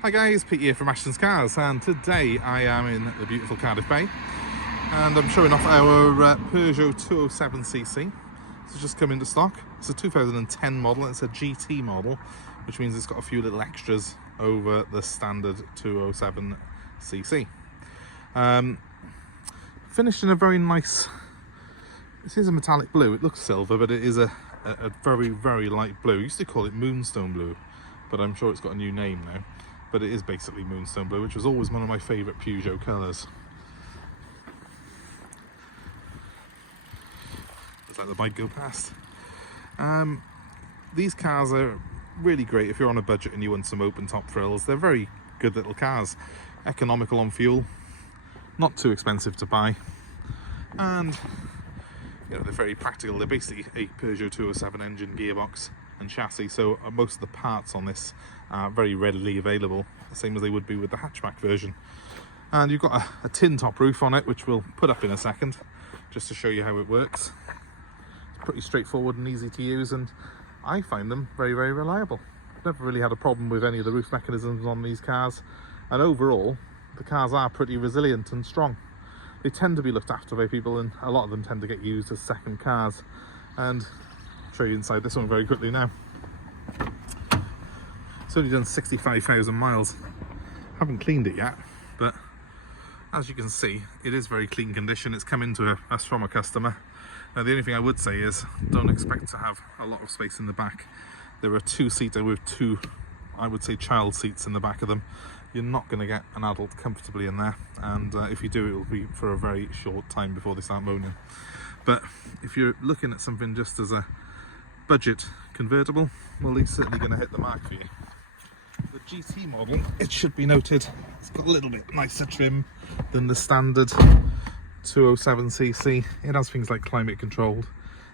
Hi guys, Pete here from Ashton's Cars, and today I am in the beautiful Cardiff Bay and I'm showing off our Peugeot 207cc. It's just come into stock. It's a 2010 model, it's a GT model, which means it's got a few little extras over the standard 207cc. Finished in a very nice, this is a metallic blue. It looks silver, but it is a very, very light blue. I used to call it moonstone blue, but I'm sure it's got a new name now. But it is basically moonstone blue, which was always one of my favourite Peugeot colours. Just let the bike go past. These cars are really great if you're on a budget and you want some open top frills. They're very good little cars, economical on fuel, not too expensive to buy, and you know, they're very practical. They're basically a Peugeot 207 engine, gearbox and chassis, so most of the parts on this are very readily available, the same as they would be with the hatchback version. And you've got a tin top roof on it, which we'll put up in a second, just to show you how it works. It's pretty straightforward and easy to use, and I find them very, very reliable. I've never really had a problem with any of the roof mechanisms on these cars, and overall the cars are pretty resilient and strong. They tend to be looked after by people, and a lot of them tend to get used as second cars. And I'll show you inside this one very quickly now. It's only done 65,000 miles. Haven't cleaned it yet, but as you can see, it is very clean condition. It's come into us from a customer. Now, the only thing I would say is don't expect to have a lot of space in the back. There are two-seater with two, I would say, child seats in the back of them. You're not going to get an adult comfortably in there, and if you do, it will be for a very short time before they start moaning. But if you're looking at something just as a budget convertible, well, he's certainly going to hit the mark for you. The GT model, it should be noted, it's got a little bit nicer trim than the standard 207cc. It has things like climate controlled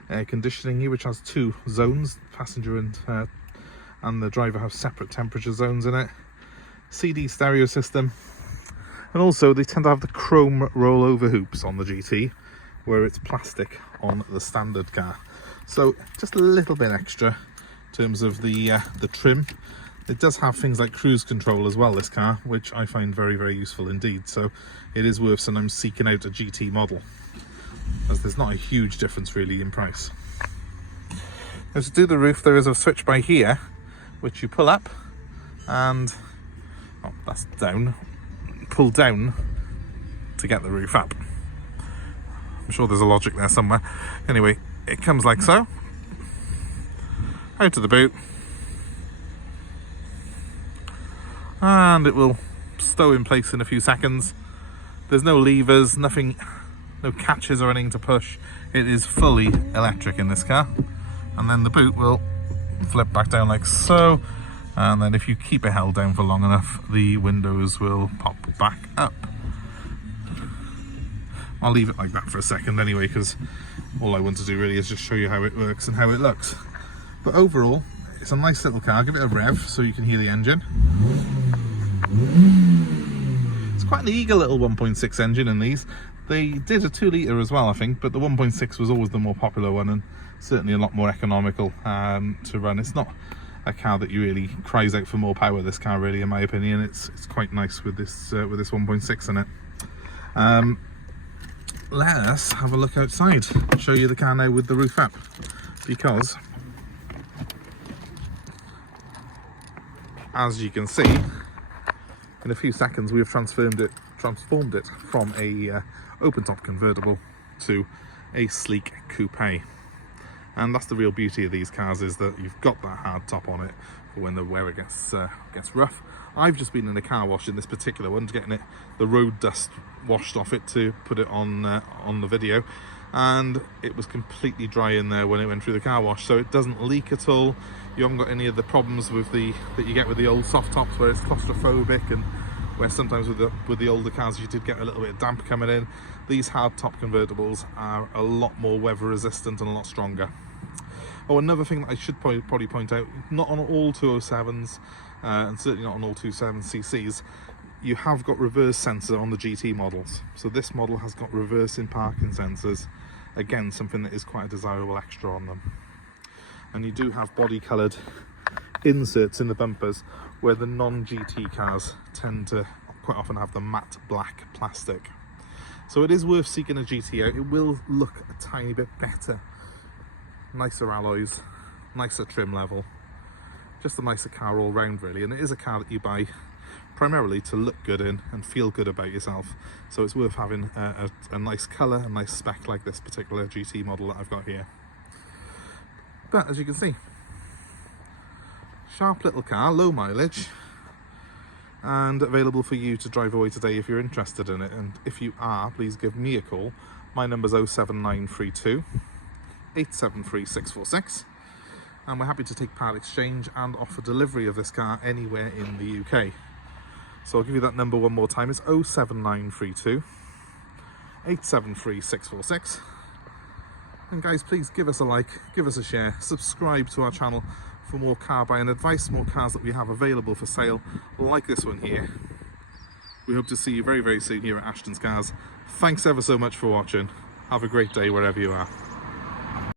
air conditioning here, which has two zones, passenger and the driver have separate temperature zones in it. CD stereo system, and also they tend to have the chrome rollover hoops on the GT, where it's plastic on the standard car. So just a little bit extra in terms of the trim. It does have things like cruise control as well, this car, which I find very, very useful indeed. So it is worth sometimes seeking out a GT model, as there's not a huge difference really in price. Now, to do the roof, there is a switch by here, which you pull up, and oh, that's down, pull down to get the roof up. I'm sure there's a logic there somewhere. Anyway, it comes like so, out of the boot, and it will stow in place in a few seconds. There's no levers, nothing, no catches or anything to push. It is fully electric in this car, and then the boot will flip back down like so, and then if you keep it held down for long enough, the windows will pop back up. I'll leave it like that for a second anyway, because all I want to do really is just show you how it works and how it looks. But overall, it's a nice little car. Give it a rev so you can hear the engine. It's quite an eager little 1.6 engine in these. They did a 2 litre as well, I think, but the 1.6 was always the more popular one, and certainly a lot more economical to run. It's not a car that you really cries out for more power, this car, really, in my opinion. It's quite nice with this 1.6 in it. Let us have a look outside. I'll show you the car now with the roof up, because as you can see, in a few seconds we have transformed it from a open top convertible to a sleek coupe. And that's the real beauty of these cars, is that you've got that hard top on it for when the weather gets rough. I've just been in a car wash in this particular one, getting the road dust washed off it to put it on the video, and it was completely dry in there when it went through the car wash, so it doesn't leak at all. You haven't got any of the problems with that you get with the old soft tops, where it's claustrophobic, and where sometimes with the older cars you did get a little bit of damp coming in. These hard top convertibles are a lot more weather resistant and a lot stronger. Oh, another thing that I should probably point out, not on all 207s, and certainly not on all 207cc's, you have got reverse sensor on the GT models. So this model has got reverse in parking sensors. Again, something that is quite a desirable extra on them. And you do have body coloured inserts in the bumpers, where the non-GT cars tend to quite often have the matte black plastic. So it is worth seeking a GT out. It will look a tiny bit better. Nicer alloys, nicer trim level, just a nicer car all round really. And it is a car that you buy primarily to look good in and feel good about yourself. So it's worth having a nice colour, a nice spec like this particular GT model that I've got here. But as you can see, sharp little car, low mileage, and available for you to drive away today if you're interested in it. And if you are, please give me a call. My number's 07932 873 646, and we're happy to take part exchange and offer delivery of this car anywhere in the UK. So I'll give you that number one more time. It's 07932 873 646. And guys, please give us a like, give us a share, subscribe to our channel for more car buying advice, more cars that we have available for sale, like this one here. We hope to see you very, very soon here at Ashton's Cars. Thanks ever so much for watching. Have a great day wherever you are.